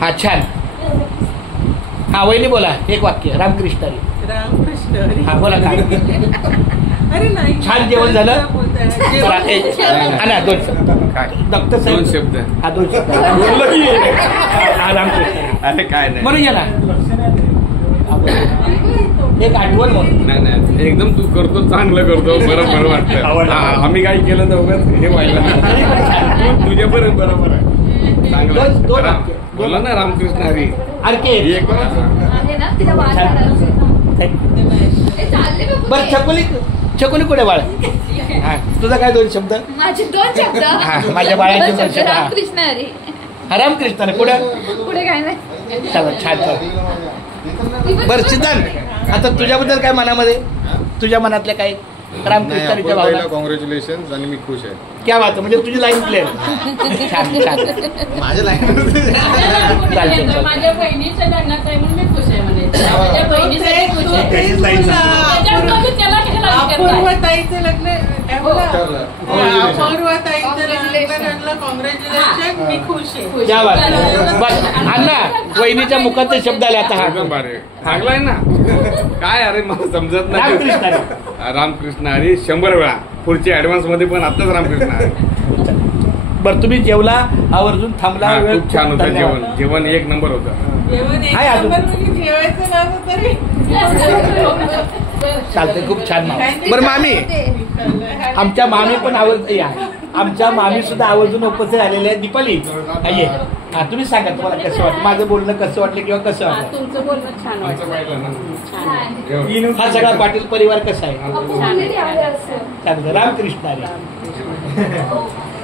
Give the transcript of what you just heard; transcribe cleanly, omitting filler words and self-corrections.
हा छान. हा वहिनी बोला एक वाक्य. रामकृष्ण हरी. रामकृष्ण हरी. हा बोला का. अरे नाही छान जेवण झालं. दोन शब्द डॉक्टर साहेब. 2 शब्द. हा 2 शब्द. हा रामकृष्ण. अरे काय नाही म्हणून या ना एक आठवण म्हणून. नाही एकदम तू करतो चांगलं करतो. बरं वाटतं. आम्ही काही केलं तर उगाच हे व्हायला. तुझ्या बरोबर आहे. चांगलं बोला ना. रामकृष्ण हरी. बर छकुली कुठे बाळ. हा तुझा काय 2 शब्द. माझे 2 शब्द. हा माझ्या बाळाचे 2 शब्द. रामकृष्ण हरी. हा रामकृष्ण पुढे काय नाही. चला छान. बर सिद्धांत आता तुझ्याबद्दल काय मनामध्ये. तुझ्या मनातल्या काय रामकृष्णाच्या भावना. कॉंग्रॅच्युलेशन आणि मी खुश आहे. क्या बात आहे. म्हणजे तुझी लाईन क्लिअर. छान माझ्या लाईन चालते. माझ्या बहिणीच्या लग्नात आहे म्हणून मी खुश आहे म्हणायचं. माझ्या बहिणीसाठी खुश आहे. अपूर्वताईचं लग्न. अपूर्वताईचं लग्न. कॉंग्रॅच्युलेशन. मी खुश आहे. क्या बात आहे. बस अण्णा वहिनीच्या मुखात शब्द आले आता. हा चांगला आहे ना. काय अरे मला समजत नाही. रामकृष्ण हरी 100 वेळा. पुढच्या ऍडव्हान्स मध्ये पण आताच रामकृष्ण हरी. बरं तुम्ही जेवला आवर्जून थांबला. खूप छान होतं जेवण 1 नंबर होतं. जेवायचं नव्हतं तरी चालते. खूप छान मामा. बरं मामी आमच्या मामी पण या. आमच्या मामी सुद्धा आवर्जून उपस्थित आलेल्या आहेत. दीपाली ये. हा तुम्ही सांगा तुम्हाला कसं वाटलं. माझं बोलणं कसं वाटलं किंवा कसं वाटलं. तुमचं बोलणं छान वाटलं. हा सगळा पाटील परिवार कसा आहे. छान. चालतं. रामकृष्ण हरी.